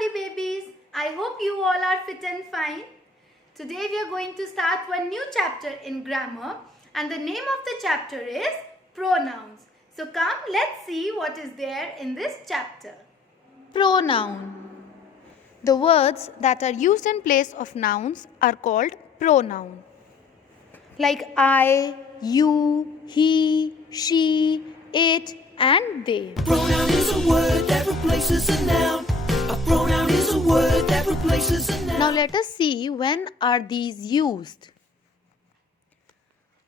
lovely babies. I hope you all are fit and fine. Today we are going to start one new chapter in grammar and the name of the chapter is pronouns. So come, let's see what is there in this chapter. Pronoun. The words that are used in place of nouns are called pronoun. Like I, you, he, she, it and they. Pronoun is a word that replaces a noun. A pronoun is a word that replaces a noun. Now let us see when are these used.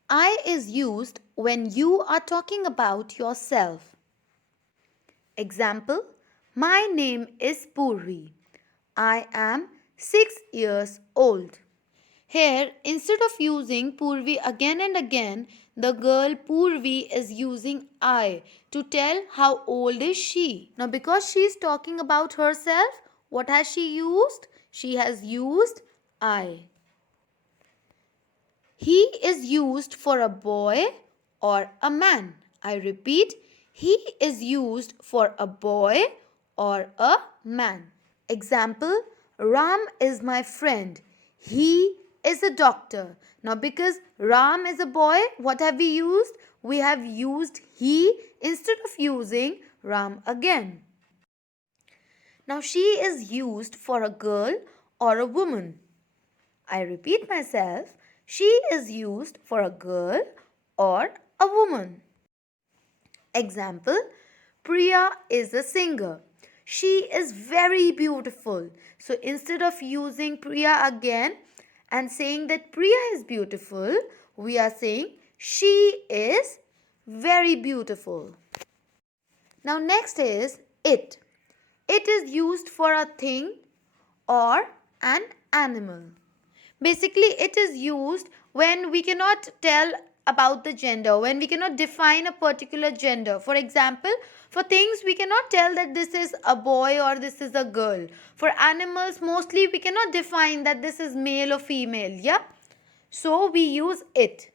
I is used when you are talking about yourself. Example, my name is Purvi. I am 6 years old. Here, instead of using Purvi again and again, the girl Purvi is using I to tell how old is she. Now because she is talking about herself, what has she used? She has used I. He is used for a boy or a man. I repeat, he is used for a boy or a man. Example, Ram is my friend. He is a doctor. Now because Ram is a boy, what have we used? We have used he instead of using Ram again. Now she is used for a girl or a woman. I repeat myself, she is used for a girl or a woman. Example, Priya is a singer. She is very beautiful. So instead of using Priya again and saying that Priya is beautiful, we are saying she is very beautiful. Now next is it. It is used for a thing or an animal. Basically, it is used when we cannot tell about the gender, when we cannot define a particular gender. For example, for things we cannot tell that this is a boy or this is a girl. For animals, mostly we cannot define that this is male or female. Yeah? So we use it.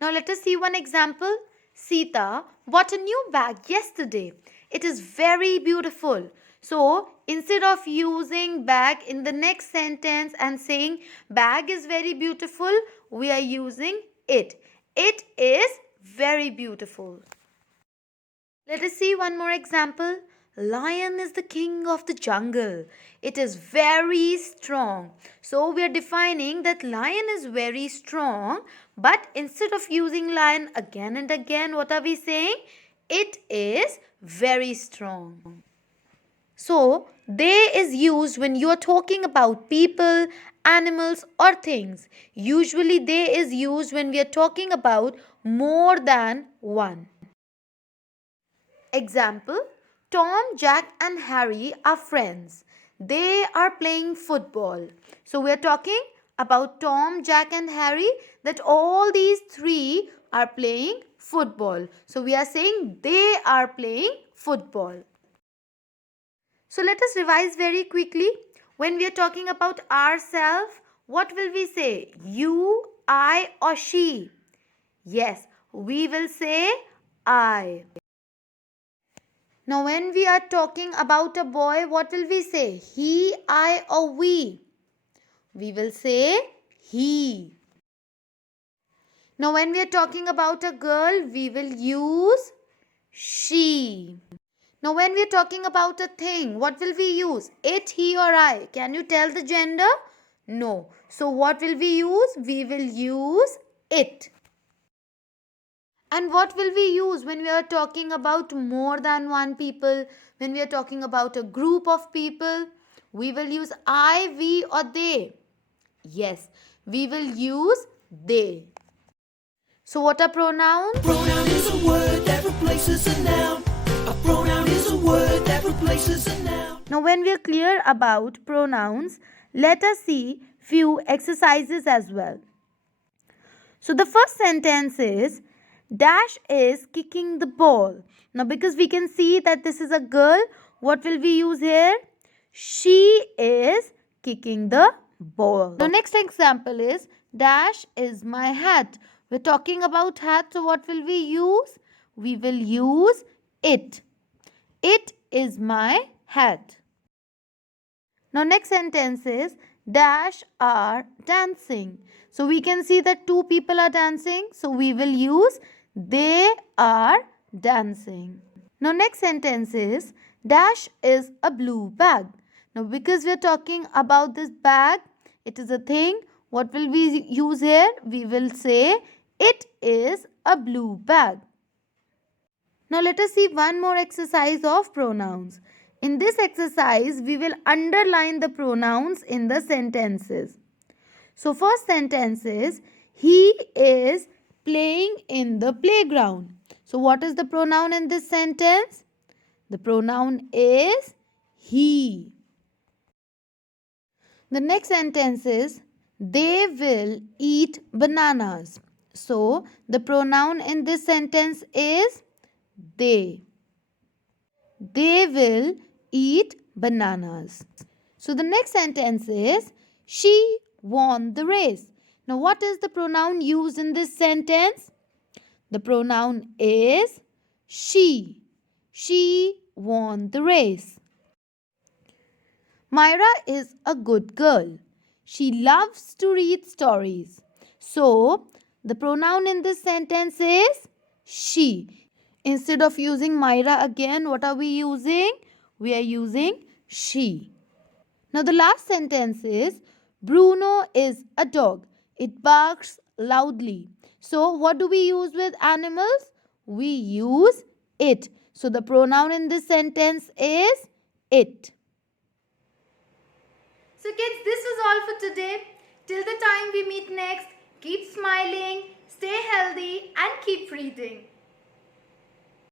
Now let us see one example. Sita bought a new bag yesterday. It is very beautiful. So instead of using bag in the next sentence and saying bag is very beautiful, we are using it. It is very beautiful. Let us see one more example. Lion is the king of the jungle. It is very strong. So we are defining that lion is very strong, but instead of using lion again and again, what are we saying? It is very strong. So, they is used when you are talking about people, animals or things. Usually, they is used when we are talking about more than one. Example, Tom, Jack and Harry are friends. They are playing football. So we are talking about Tom, Jack and Harry, that all these three are playing football. So we are saying they are playing football. So let us revise very quickly. When we are talking about ourselves, what will we say? You, I or she? Yes, we will say I. Now when we are talking about a boy, what will we say? He, I or we? We will say he. Now when we are talking about a girl, we will use she. Now when we are talking about a thing, what will we use? It, he or I. Can you tell the gender? No. So what will we use? We will use it. And what will we use when we are talking about more than one people? When we are talking about a group of people, we will use I, we or they. Yes, we will use they. So what are pronouns? Pronoun is a word that replaces a noun. A pronoun is a word that replaces a noun. Now when we are clear about pronouns, let us see few exercises as well. So the first sentence is Dash is kicking the ball. Now because we can see that this is a girl, what will we use here? She is kicking the ball. The next example is Dash is my hat. We're talking about hat, so what will we use? We will use it. It is my hat. Now next sentence is dash are dancing. So we can see that two people are dancing. So we will use they are dancing. Now next sentence is dash is a blue bag. Now because we are talking about this bag, it is a thing. What will we use here? We will say it is a blue bag. Now let us see one more exercise of pronouns. In this exercise, we will underline the pronouns in the sentences. So first sentence is he is playing in the playground. So what is the pronoun in this sentence? The pronoun is he. The next sentence is they will eat bananas. So the pronoun in this sentence is they. They will eat bananas. So the next sentence is she won the race. Now what is the pronoun used in this sentence? The pronoun is she. She won the race. Myra is a good girl. She loves to read stories. So the pronoun in this sentence is she. Instead of using Myra again, what are we using? We are using she. Now the last sentence is Bruno is a dog. It barks loudly. So what do we use with animals? We use it. So the pronoun in this sentence is it. So kids, this was all for today. Till the time we meet next, keep smiling, stay healthy and keep reading.